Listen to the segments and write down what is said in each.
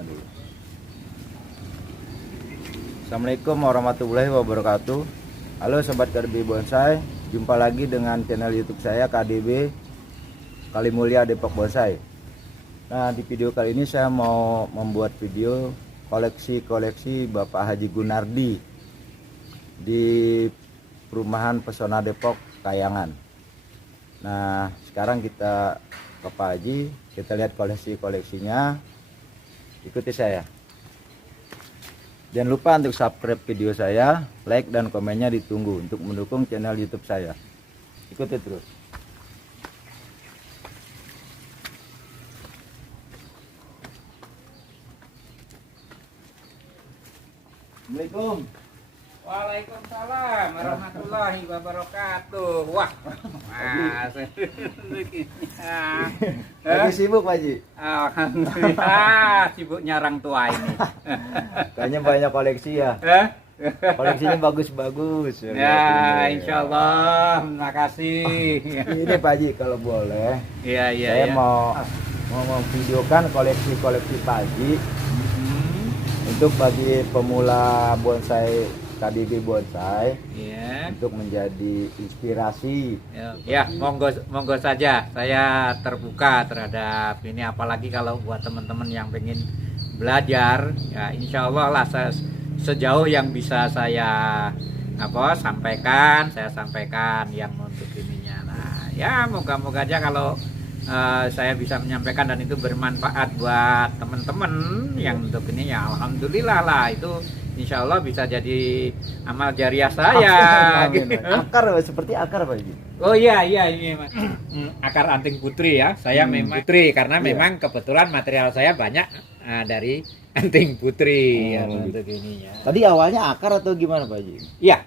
Aduh. Assalamualaikum warahmatullahi wabarakatuh. Halo sobat KDB Bonsai, jumpa lagi dengan channel YouTube saya KDB Kalimulya Depok Bonsai. Nah, di video kali ini saya mau membuat video koleksi Bapak Haji Gunardi di Perumahan Pesona Depok Kayangan. Nah, sekarang kita ke Pak Haji, kita lihat koleksinya. Ikuti saya. Jangan lupa untuk subscribe video saya, like dan komennya ditunggu untuk mendukung channel YouTube saya. Ikuti terus. Assalamualaikum. Waalaikumsalam warahmatullahi wabarakatuh. Wah, mas. Lagi sibuk Pak Haji? Alhamdulillah, sibuk nyarang tua ini. Kayaknya banyak koleksi ya. Koleksinya bagus-bagus. Ya, insya Allah. Terima kasih. Ini Pak Haji kalau boleh. Iya, iya. Saya mau memvideokan koleksi Pak Haji untuk bagi pemula bonsai KDB Bonsai, untuk menjadi inspirasi. Ya, monggo saja. Saya terbuka terhadap ini, apalagi kalau buat teman-teman yang pengen belajar, ya insya Allah lah sejauh yang bisa saya sampaikan yang untuk ininya. Nah, ya moga-moga aja kalau saya bisa menyampaikan dan itu bermanfaat buat teman-teman yang untuk ini, ya alhamdulillah lah, itu insya Allah bisa jadi amal jariah saya. Akar seperti akar Pak Haji. Oh iya ini akar anting putri ya. Saya memang putri karena memang kebetulan material saya banyak dari anting putri ya, untuk ininya. Tadi awalnya akar atau gimana Pak Haji? Iya,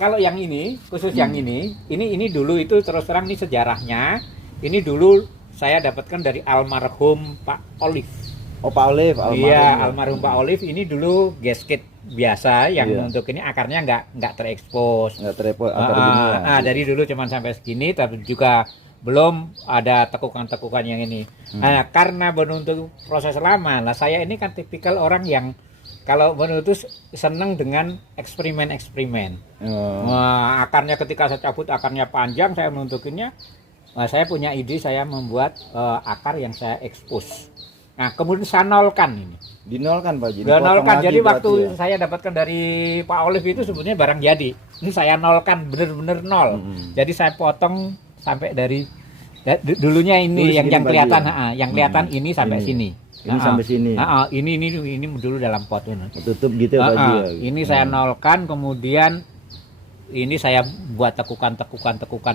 kalau yang ini khusus yang ini dulu itu terus terang ini sejarahnya. Ini dulu saya dapatkan dari almarhum Pak Olive. Oh Pak Olive, iya almarhum Pak Olive. Ini dulu gasket biasa yang untuk ini akarnya nggak terekspos. Dari dulu cuma sampai segini, tapi juga belum ada tekukan-tekukan yang ini. Nah, karena menuntut proses lama, nah saya ini kan tipikal orang yang kalau menuntut senang dengan eksperimen. Nah, akarnya ketika saya cabut akarnya panjang, saya menuntukinya. Nah, saya punya ide, saya membuat akar yang saya ekspos. Nah, kemudian saya nolkan ini. Dinolkan Pak Haji. Dinolkan. Jadi waktu saya dapatkan dari Pak Olive itu sebetulnya barang jadi. Ini saya nolkan, bener-bener nol. Jadi saya potong sampai dari dulunya ini yang kelihatan, yang kelihatan ini sampai sini. Ini sampai sini. Ini dulu dalam pot ini. Tutup gitu Pak Haji. Ini saya nolkan, kemudian ini saya buat tekukan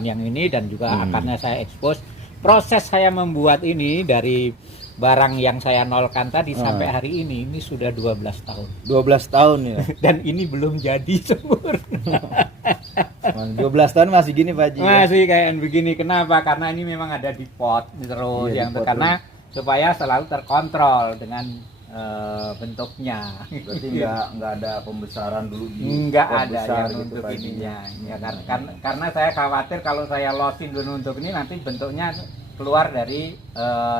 yang ini dan juga akarnya saya ekspos. Proses saya membuat ini dari barang yang saya nolkan tadi sampai hari ini sudah 12 tahun. 12 tahun ya. Dan ini belum jadi sempurna. 12 tahun masih gini Pak Haji. Masih kayak begini. Kenapa? Karena ini memang ada di pot terus karena supaya selalu terkontrol dengan bentuknya. Berarti nggak ada pembesaran dulu nggak ada yang untuk ininya ya, karena saya khawatir kalau saya losin dulu untuk ini nanti bentuknya keluar dari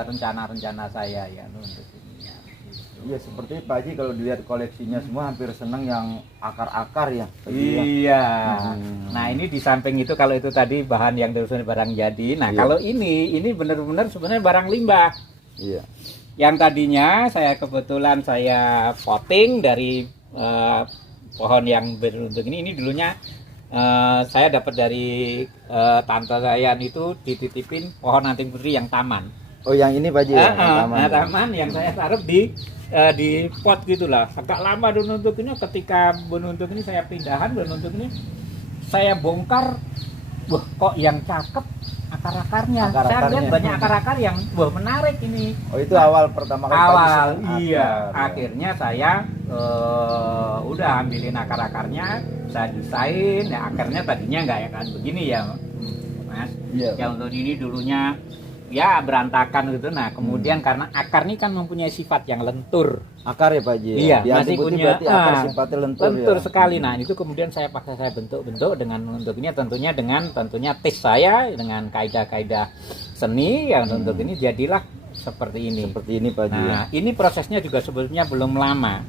rencana saya ya untuk ininya. Iya, seperti Pak Haji kalau dilihat koleksinya semua hampir seneng yang akar-akar ya. Iya. Nah, ini di samping itu kalau itu tadi bahan yang terus barang jadi. Nah, kalau ini benar-benar sebenarnya barang limbah. Iya. Yang tadinya kebetulan saya potting dari pohon yang beruntung ini dulunya saya dapat dari tante saya itu dititipin pohon anting putri yang taman. Oh yang ini Pak Haji taman yang saya taruh di pot gitulah. Agak lama benuntuk ini, ketika benuntuk ini saya pindahan benuntuk ini saya bongkar, wah kok yang cakep akar-akarnya. Saya lihat banyak akar-akar yang menarik ini. Oh itu awal pertama kali. Iya. Akhirnya saya udah ambilin akar-akarnya, saya desain. Ya akarnya tadinya nggak akan begini ya, Mas. Ya untuk ini dulunya ya berantakan gitu. Nah kemudian karena akar ini kan mempunyai sifat yang lentur. Akar ya Pak Haji? Iya, masih punya akar sifatnya lentur sekali. Nah itu kemudian saya bentuk-bentuk dengan bentuknya tentunya tes saya dengan kaidah-kaidah seni yang untuk ini jadilah seperti ini. Seperti ini Pak Haji. Nah, ini prosesnya juga sebetulnya belum lama.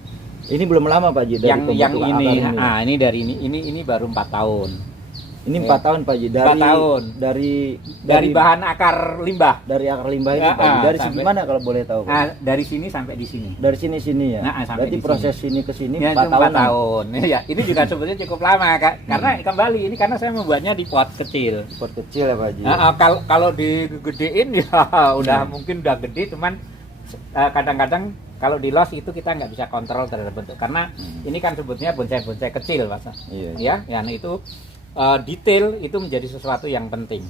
Ini belum lama Pak Haji dari Yang pembentuk ini, akar ini dari ini baru 4 tahun. Ini 4 tahun Pak Haji. 4 tahun. Dari bahan akar limbah. Dari akar limbah ini Pak Haji. Dari segi mana kalau boleh tahu? Dari sini sampai di sini. Dari sini ya. Sampai berarti di proses sini ke sini ya, 4 tahun. 4 tahun. Ya, ini juga sebetulnya cukup lama Kak. Karena kembali ini karena saya membuatnya di pot kecil. Pot kecil ya Pak Haji. Kalau digedein ya udah mungkin udah gede, cuman kadang-kadang kalau di los itu kita nggak bisa kontrol terhadap bentuk karena ini kan sebetulnya bonsai-bonsai kecil Mas. Iya. Ya, nah itu detail itu menjadi sesuatu yang penting.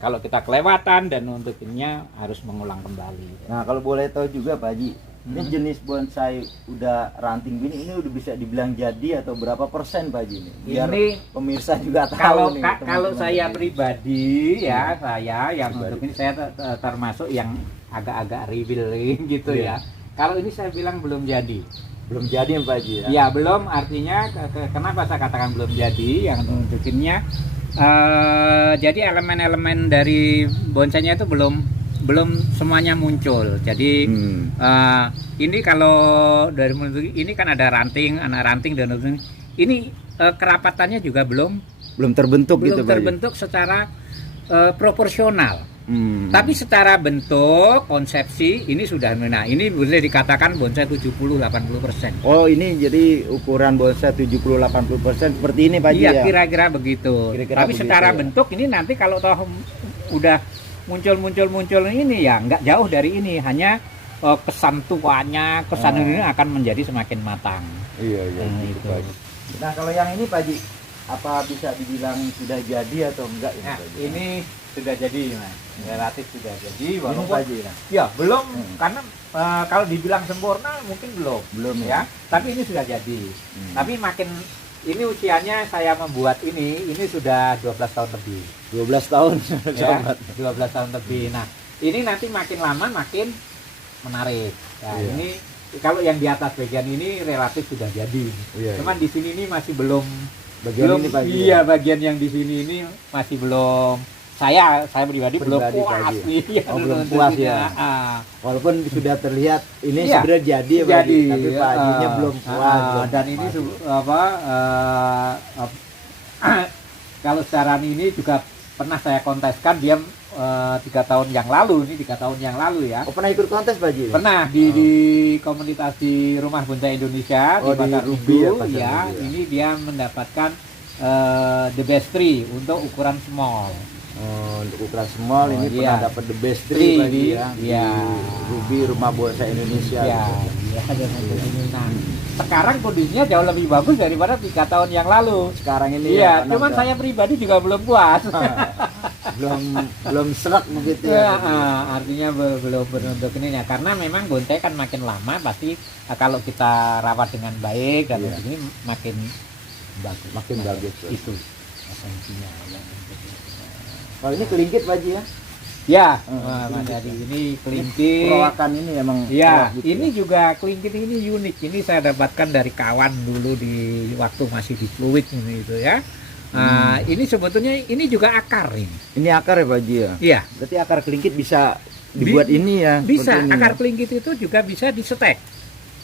Kalau kita kelewatan dan untuknya harus mengulang kembali. Nah, kalau boleh tahu juga Pak Haji, ini jenis bonsai udah ranting gini ini udah bisa dibilang jadi atau berapa persen Pak Haji ini? Biar ini pemirsa juga tahu nih. Kalau saya pribadi ya, saya yang untuk ini saya termasuk yang agak-agak revealing gitu ya. Kalau ini saya bilang belum jadi. Belum jadi Pak Haji ya? Ya belum, artinya kenapa saya katakan belum jadi, yang untuknya jadi elemen-elemen dari bonsainya itu belum semuanya muncul. Jadi ini kalau dari ini kan ada ranting, anak ranting dan ini kerapatannya juga belum terbentuk gitu Pak Haji? Terbentuk secara proporsional. Tapi secara bentuk, konsepsi ini sudah, nah ini boleh dikatakan bonsai 70-80%. Oh ini jadi ukuran bonsai 70-80% seperti ini Pak Haji ya? Iya kira-kira begitu. Tapi begitu, secara bentuk ini nanti kalau toh udah muncul ini ya nggak jauh dari ini, hanya kesan tuanya, kesan ini akan menjadi semakin matang. Iya nah, gitu itu. Pak Haji. Nah kalau yang ini Pak Haji, apa bisa dibilang sudah jadi atau enggak ini? Nah, ini sudah jadi Mas. Relatif sudah jadi walaupun ya belum karena kalau dibilang sempurna mungkin belum ya. Tapi ini sudah jadi. Tapi makin ini usianya saya membuat ini sudah 12 tahun lebih. 12 tahun ya, 12 tahun lebih. Nah, ini nanti makin lama makin menarik. Nah, ini kalau yang di atas bagian ini relatif sudah jadi. Cuman di sini ini masih belum bagian ini Pak Haji. Iya, bagian yang di sini ini masih belum. Saya pribadi belum puas nih. Belum puas ya. Walaupun sudah terlihat ini sudah jadi ya Pak Haji, tapi Pak Hajinya belum puas. Dan ini kalau secara ini juga pernah saya konteskan dia 3 tahun yang lalu ya. Oh, pernah ikut kontes Pak Haji? Pernah di komunitas di Rumah Bonsai Indonesia di Pasar Ruby ya. Ini dia mendapatkan the best tree untuk ukuran small. Untuk ukuran small ini pernah dapat the best tree Pak Haji ya. Di Ruby Rumah Bonsai Indonesia. Nah, sekarang kondisinya jauh lebih bagus daripada 3 tahun yang lalu. Sekarang ini cuman saya pribadi juga belum puas. belum serak begitu ya. Artinya belum bentuk ini ya, karena memang bonsai kan makin lama pasti kalau kita rawat dengan baik dan ini makin bagus. Itu esensinya ya. Kalau ini kelingkit Pak Haji ya? Ya, Mas Adi, ini kelingkit. Perawakan ini memang gitu. Ini juga kelingkit ini unik. Ini saya dapatkan dari kawan dulu di waktu masih di Fluid ini itu ya. Ini sebetulnya ini juga akar ini. Ini akar ya Pak Haji ya? Iya. Berarti akar kelingkit bisa dibuat ini ya? Bisa. Akar kelingkit itu juga bisa disetek.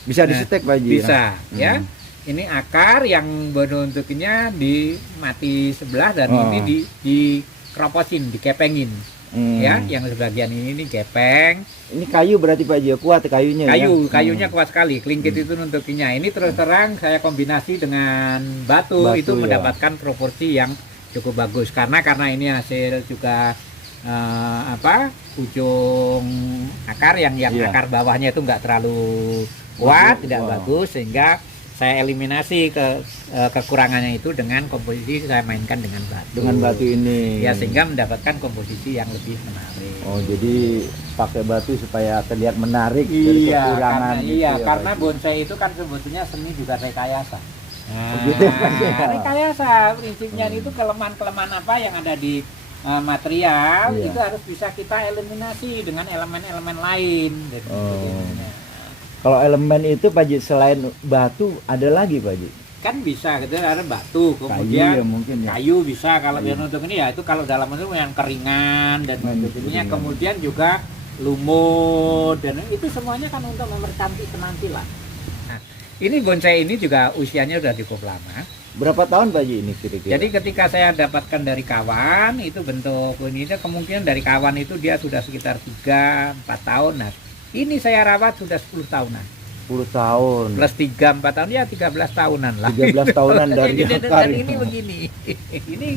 Bisa disetek Pak Haji? Bisa ya. Ini akar yang bentuknya di mati sebelah dan ini dikeroposin, dikepengin. Ya, yang sebagian ini gepeng. Ini kayu berarti Pak Haji, kuat kayunya ya? Kayunya kuat sekali. Kelingkit itu nuntukinya. Ini terus terang saya kombinasi dengan batu itu mendapatkan proporsi yang cukup bagus karena ini hasil juga ujung akar yang akar bawahnya itu enggak terlalu kuat, tidak bagus sehingga saya eliminasi kekurangannya itu dengan komposisi saya mainkan dengan batu. Dengan batu ini. Ya sehingga mendapatkan komposisi yang lebih menarik. Oh jadi pakai batu supaya terlihat menarik dari kekurangan. Karena bonsai itu kan sebetulnya seni juga rekayasa. Nah, begitu, rekayasa prinsipnya itu kelemahan-kelemahan apa yang ada di material itu harus bisa kita eliminasi dengan elemen-elemen lain. Kalau elemen itu Pak Haji selain batu ada lagi Pak Haji? Kan bisa gitu, ada batu, kemudian kayu bisa kalau yang untuk ini ya itu kalau dalam bentuk yang keringan dan bentuknya kemudian juga lumut dan itu semuanya kan untuk mempercantik penampilan. Nah, ini bonsai ini juga usianya udah cukup lama. Berapa tahun Pak Haji ini kira-kira? Jadi ketika saya dapatkan dari kawan itu bentuk ini kemungkinan dari kawan itu dia sudah sekitar 3-4 tahun. Nah, ini saya rawat sudah 10 tahunan. 10 tahun. Plus 3-4 tahun ya 13 tahunan lah. 13 tahunan dari akar. Dan ini begini. Ini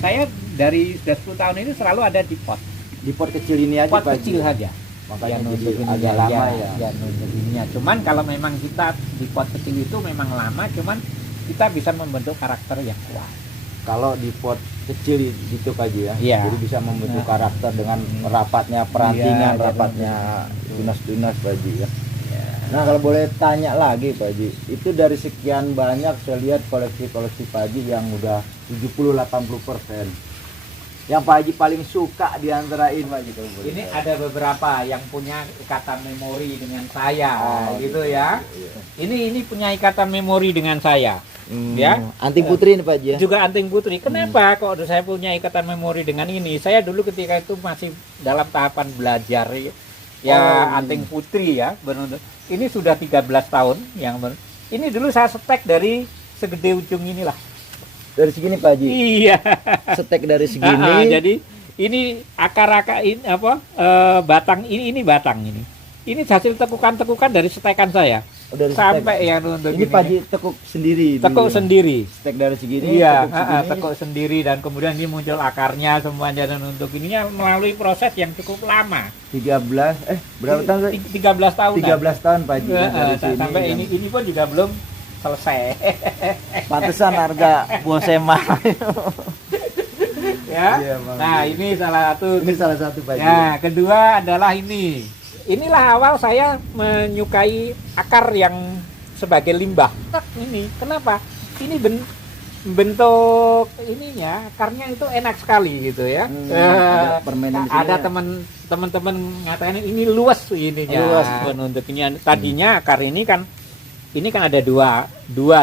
saya dari sudah 10 tahun ini selalu ada di pot. Di pot kecil ini aja Pot Pak Haji. kecil saja. Makanya Yang jadi untuk ini agak lama ya. Ya untuk ininya. Cuman kalau memang kita di pot kecil itu memang lama, cuman kita bisa membentuk karakter yang kuat. Kalau di pot kecil gitu Pak Haji ya. Iya. Jadi bisa membentuk Nah. karakter dengan rapatnya perantingan, Iya, rapatnya tunas-tunas Pak Haji ya. Ya. Nah kalau boleh tanya lagi Pak Haji, itu dari sekian banyak saya lihat koleksi-koleksi Pak Haji yang udah 70-80%. Yang Pak Haji paling suka diantarain Pak Haji kalau boleh Ini tahu. ada beberapa yang punya ikatan memori dengan saya, gitu ya. Iya. Ini punya ikatan memori dengan saya. Ya. Anting putri ini Pak Haji ya. Juga anting putri. Kenapa kok saya punya ikatan memori dengan ini? Saya dulu ketika itu masih dalam tahapan belajar ya anting putri ya. Benar. Ini sudah 13 tahun yang ini dulu saya setek dari segede ujung inilah. Dari segini Pak Haji. Iya. Setek dari segini. Jadi ini akar-akar ini apa batang ini batang ini. Ini hasil tekukan-tekukan dari setekan saya. Oh, dari Sampai setek. yang untuk Ini Pak Haji tekuk sendiri. tekuk dulu. sendiri. Setek dari segini. Iya, tekuk segini. tekuk sendiri dan kemudian ini muncul akarnya semuanya dan untuk ininya melalui proses yang cukup lama. 13 berapa tahun? Pak? 13 tahun. 13 tahun Pak Haji. Dari sini Sampai yang- ini pun juga belum selesai. Pantesan harga bonsai mahal. Ya. Iya, Bang. Nah, ini salah satu. Ini salah satu Pak Haji. Ya, kedua adalah ini. Inilah awal saya menyukai akar yang sebagai limbah. Ini kenapa? Ini bentuk ininya, akarnya itu enak sekali gitu ya. Ada permainan di sini Ada ya. teman-teman ngatain ini luas ininya. Luas. Untuk ini tadinya akar ini kan ada dua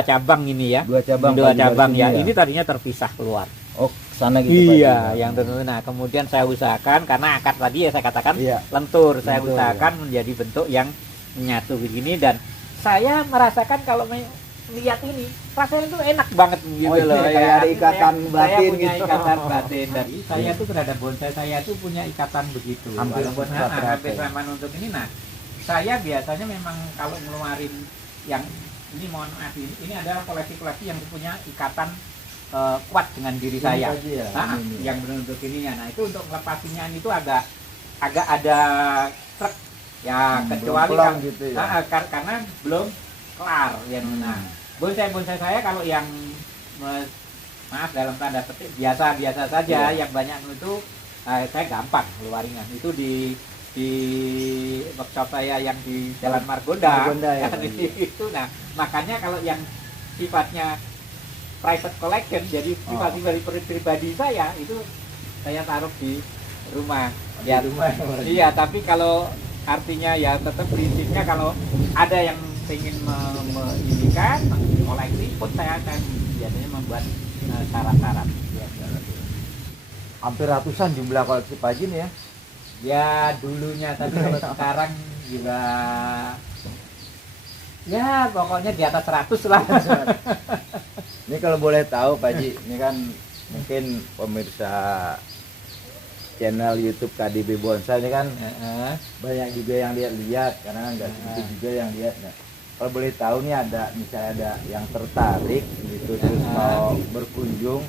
cabang ini ya. Dua cabang, Dua Pak Haji, cabang dari ya. sini ya. Ini tadinya terpisah keluar. Oh, sana gitu Pak Iya, Haji. yang tentu. Nah, kemudian saya usahakan karena akar tadi ya saya katakan Iya. lentur. Saya Lentur, usahakan menjadi bentuk yang menyatu begini dan saya merasakan kalau lihat ini rasanya itu enak banget gitu Oh, iya, loh. kayak ada ikatan saya batin punya gitu. ikatan batin dan saya tuh terhadap bonsai saya tuh punya ikatan begitu. Hampir Walaupun sepakat, hampir ya. sama untuk ini. Nah, saya biasanya memang kalau ngeluarin yang ini mohon maaf ini adalah koleksi-koleksi yang punya ikatan kuat dengan diri Ini saya. Pak Haji ya, Nah, ini. yang benar untuk ininya. Nah, itu untuk melepasinya itu agak ada truk ya kecuali pelan kan- gitu ya. karena belum kelar ya. Nah, bonsai saya kalau yang maaf dalam tanda petik biasa saja Iya. yang banyak itu saya gampang keluarinnya. Itu di workshop saya yang di Jalan Margonda, Margonda ya, Pak. itu. Nah, makanya kalau yang sifatnya private collection, jadi sifat-sifat pribadi saya itu saya taruh di rumah. Ya, Di rumah, Pak. iya. Tapi kalau artinya ya tetap prinsipnya kalau ada yang ingin menginikan, mengkoleksi pun saya akan biasanya membuat syarat-syarat. Ya, Hampir ratusan jumlah koleksi Pak Haji nih ya. ya dulunya, tapi kalau sekarang juga ya pokoknya di atas 100 lah. Ini kalau boleh tahu Pak Haji, ini kan mungkin pemirsa channel YouTube KDB Bonsai ini kan Heeh. banyak juga yang lihat-lihat karena kan nggak sedikit juga yang lihat. Nah, kalau boleh tahu nih ada misalnya ada yang tertarik gitu terus mau berkunjung,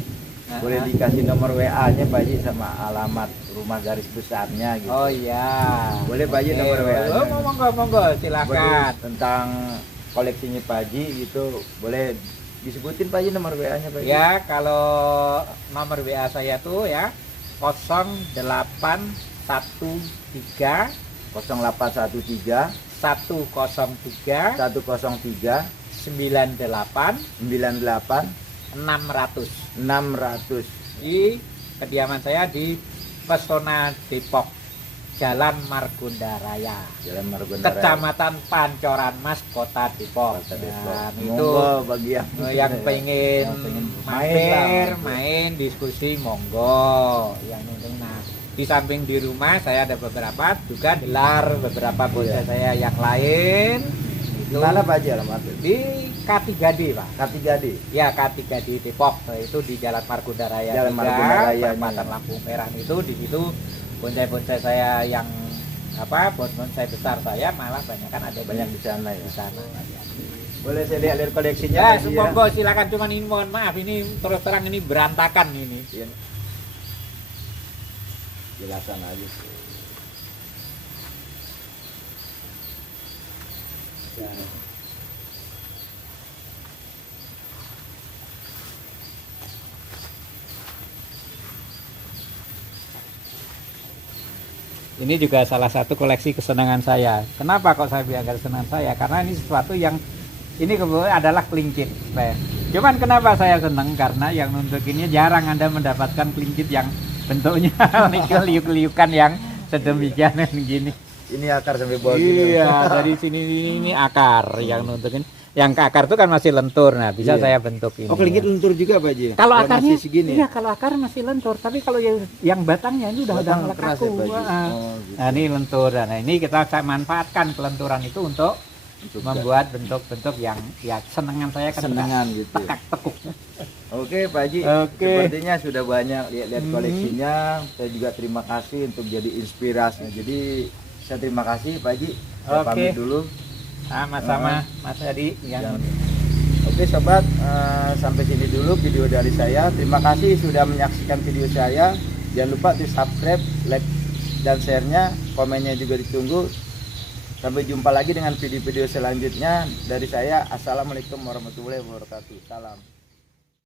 boleh dikasih nomor WA-nya Pak Haji sama alamat rumah garis besarnya gitu. Oh iya. Boleh Pak Haji nomor WA-nya. Oh, monggo silakan. Boleh tentang koleksinya Pak Haji gitu, boleh disebutin Pak Haji nomor WA-nya Pak Haji. Ya, kalau nomor WA saya tuh ya 0813 0813 103 103 98 98 600. 600. Di kediaman saya di Pesona Depok, Jalan Margonda Raya, Jalan Margonda Raya. Kecamatan Pancoran Mas, Kota Depok. Kota Depok. Dan itu Monggo bagi yang pengen Yang pengen mampir, main lah. main diskusi monggo. Yang penting nah Di samping di rumah saya ada beberapa, juga gelar beberapa bonsai saya yang lain. Di mana Pak Haji alamatnya? Di K3D Pak. K3D. Ya K3D Depok, itu di Jalan Margonda Raya. Jalan juga, Margonda Raya, perempatan lampu merah itu. Di situ bonsai-bonsai saya yang bonsai besar saya malah banyak kan ada Banyak di sana ya. di sana. Boleh saya lihat koleksinya Ya, Pak Haji, monggo silakan, cuman ini mohon maaf ini terus terang ini berantakan ini. Iya. Jelasan aja sih. Ya. Ini juga salah satu koleksi kesenangan saya. Kenapa kok saya bilang kesenangan saya? Karena ini sesuatu yang ini kebetulan adalah kelincit. Cuman kenapa saya senang? Karena yang untuk ini jarang Anda mendapatkan kelincit yang bentuknya liuk-liukan yang sedemikian gini. Ini akar sampai bawah gini. Iya, dari sini ini akar yang nuntukin. Yang ke akar itu kan masih lentur. Nah, bisa Iya. saya bentuk ini. Oh, kelingkit lentur juga Pak Haji. Kalau akarnya masih segini. iya, kalau akar masih lentur, tapi kalau yang batangnya ini udah Batang mulai keras kaku. ya, Pak Haji? Wah. Oh, gitu. Nah, ini lentur. Nah, ini kita manfaatkan kelenturan itu untuk Untuk membuat bentuk-bentuk yang ya senengan saya kan senengan gitu. tekak tekuk. Oke Pak Haji, Oke. sepertinya sudah banyak lihat-lihat Hmm. koleksinya. Saya juga terima kasih untuk jadi inspirasi. Jadi saya terima kasih Pak Haji. Saya Oke. pamit dulu. Sama-sama Mas Adi yang Oke sobat, sampai sini dulu video dari saya. Terima kasih sudah menyaksikan video saya. Jangan lupa di subscribe, like, dan share-nya. Komennya juga ditunggu. Sampai jumpa lagi dengan video-video selanjutnya dari saya. Assalamualaikum warahmatullahi wabarakatuh. Salam.